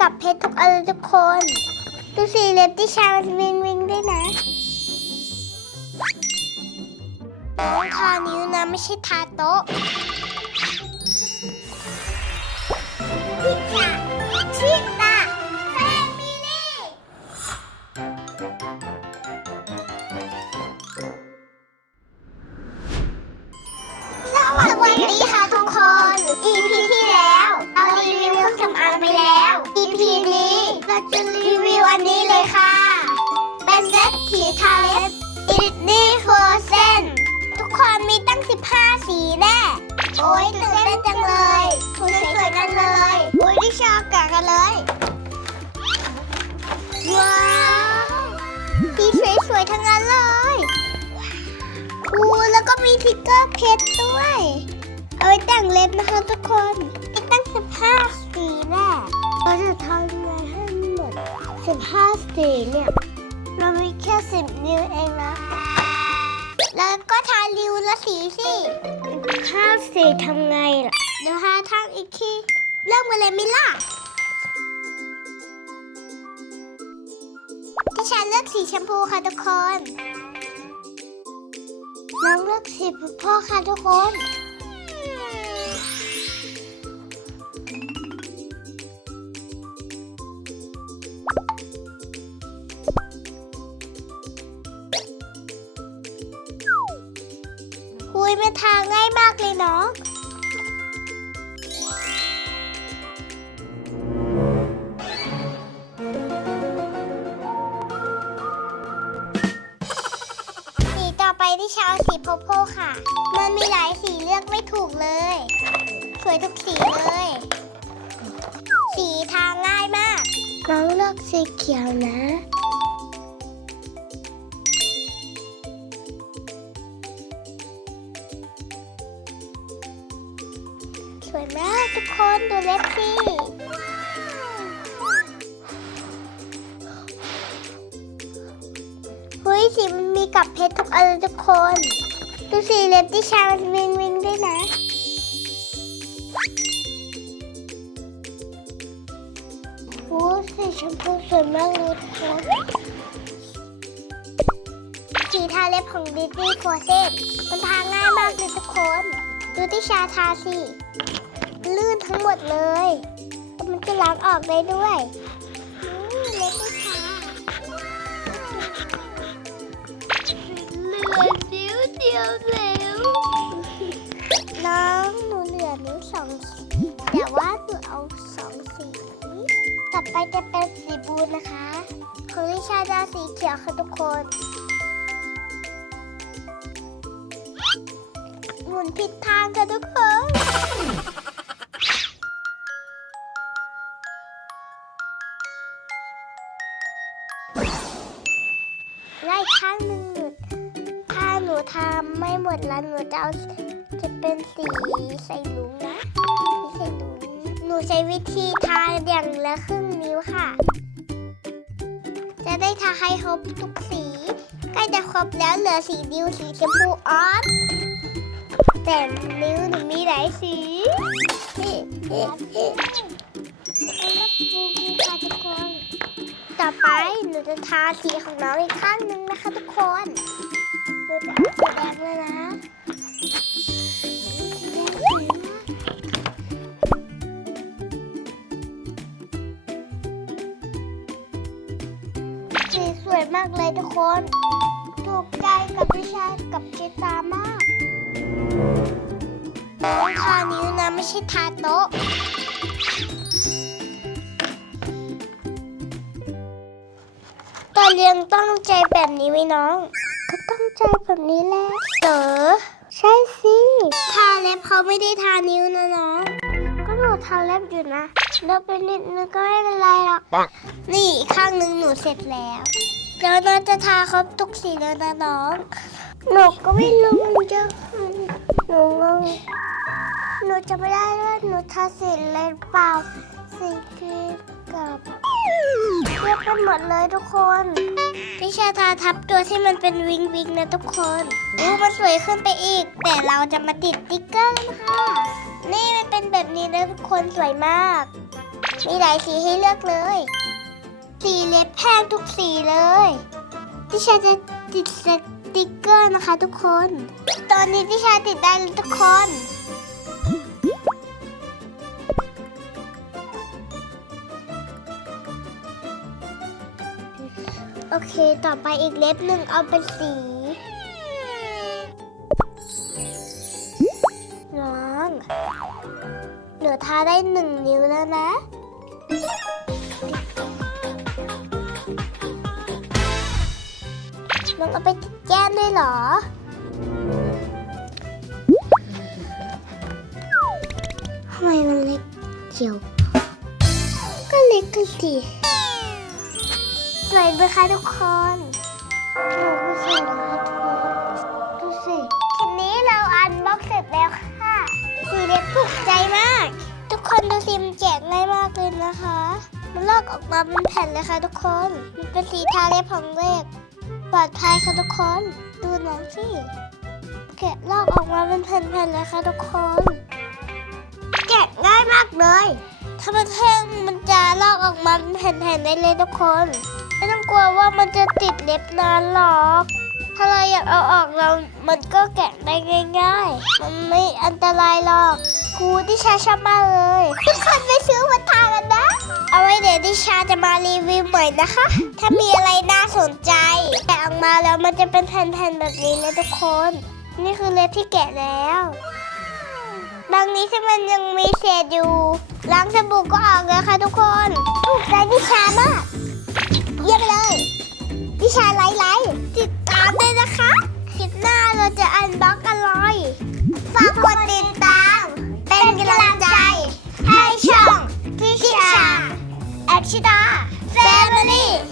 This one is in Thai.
กับเพชรทุกอันทุกคนดูสีเล็บที่ชามันวิงวิงด้วยนะน้องทานิ้วนะไม่ใช่ทาโต๊ะพิซซ่า จุดรีวิววันนี้เลยค่ะ เป็นเซตสีทาเลสดิสนีย์โฟเซนทุกคนมีตั้ง 15 สีแน่โอ้ยตื่นเต้นจังเลยสวยๆกันเลยโอ้ยที่ชอบกันกันเลย ว้าวสีสวยๆทั้งนั้นเลยอูแล้วก็มีทิกเกอร์เพชรด้วย เอาไว้แต่งเล็บนะคะทุกคนมีตั้ง 15 15สีเนี่ย เรามีแค่10นิ้วเองนะ แล้วก็ทาริ้วละสีสิห้าสีทำไงล่ะ เดี๋ยวหาทางอีกที เริ่มกันเลยมิล่าถ้าฉันเลือกสีแชมพูค่ะทุกคนน้องเลือกสีพ่อค่ะทุกคน ถูกเลย สวยทุกสีเลย สีทางง่ายมาก น้องเลือกสีเขียวนะ สวยมากทุกคนดูเล็บสิเฮ้ยสีมันมีกับเพชรทุกอันเลยทุกคน ดูสีเล็บที่ชามันวิงวิง ด้วยนะ โอ้สีชมพูสวยมากเลยทุกคนสีทาเล็บของดิสนีย์โฟเซนมันทาง่ายมากเลยทุกคน ดูที่ชาทาสิ ลื่นทั้งหมดเลย มันจะล้างออกได้ด้วย ไปจะเป็นสีบูนนะคะ ของลิชาจะสีเขียวค่ะทุกคนหมุนผิดทางค่ะทุกคนไล่ข้างหนึ่งหนูถ้าหนูทำไม่หมดแล้วหนูจะเอาจะเป็นสีใส่ลุงนะ หนูใช้วิธีทาอย่างละครึ่งนิ้วค่ะ จะได้ทาให้ครบทุกสีใกล้จะครบแล้วเหลือสีนิ้วสีชมพูออสแต่นิ้วหนูมีหลายสีนี่นี่นี่เอาละปูค่ะทุกคนต่อไปหนูจะทาสีของน้องอีกข้างหนึงนะคะทุกคนหนูจะเอาสีแดงเลยนะ วยมากเลยทุกคน ถูกใจกับวิชากับเจตามากต้องทานิ้วนะไม่ใช่ทาโต๊ะ ตอนเรียนตั้งใจแบบนี้ไหมน้อง ก็ตั้งใจแบบนี้แหละเต๋อใช่สิ ทาเล็บเขาไม่ได้ทานิ้วนะน้อง ก็หนูทาเล็บอยู่นะ เล็บไปนิดนึงก็ไม่เป็นไรหรอกปังนี่อีกข้างหนึ่งหนูเสร็จแล้วเดี๋ยวน้องจะทาครบทุกสีแล้วนะน้อง หนูก็ไม่รู้มันจะหนูงงหนูจะไม่ได้ว่าหนูทาสีอะไรหรือเปล่า สีครีมกับเรียบไปหมดเลยทุกคนพี่ชาทาทับตัวที่มันเป็นวิงวิงนะทุกคนอู้มันสวยขึ้นไปอีก แต่เราจะมาติดติ๊กเกอร์แล้วนะคะนี่มันเป็นแบบนี้นะทุกคนสวยมาก มีหลายสีให้เลือกเลย สีเล็บแพงทุกสีเลย ดิฉันจะติดสติกเกอร์นะคะทุกคน ตอนนี้ดิฉันติดได้แล้วทุกคนโอเค ต่อไปอีกเล็บหนึ่งเอาเป็นสีน้อง เหนูทาได้หนึ่งนิ้วแล้วนะ น้องเอาไปแก้มด้วยเหรอ ทำไมมันเล็กเจียว ก็เล็กกันสิสวยไหมคะทุกคนหนูก็สวยนะคะทุกคนดูสิ ทีนี้เราอันบ็อกเสร็จแล้วค่ะ สีเล็บถูกใจมาก ทุกคนดูสิมันแกะง่ายมากเลยนะคะ มันลอกออกมาเป็นแผ่นเลยค่ะทุกคน มันเป็นสีทาเล็บของเล็ก ปลอดภัยค่ะทุกคน ดูน้องสิแกะลอกออกมาเป็นแผ่นๆเลยค่ะทุกคน แกะง่ายมากเลย ถ้ามันแห้งมันจะลอกออกมาเป็นแผ่นๆได้เลยทุกคน ไม่ต้องกลัวว่ามันจะติดเล็บนานหรอก เอาออกเรามันก็แกะได้ง่าย ๆ มันไม่อันตรายหรอกครูที่ชาชอบมากเลย ทุกคนไปซื้อมาทานกันนะ เอาไว้เดี๋ยวดิชาจะมารีวิวใหม่นะคะ ถ้ามีอะไรน่าสนใจ แกะออกมาแล้วมันจะเป็นแผ่นๆแบบนี้เลยทุกคน นี่คือเล็บที่แกะแล้วบางนี้ที่มันยังมีเศษอยู่ ล้างสบู่ก็ออกเลยค่ะทุกคนถูกใจดิชามาก เยี่ยมไปเลยดิชาไลค์ไล 봅시다. 패밀리.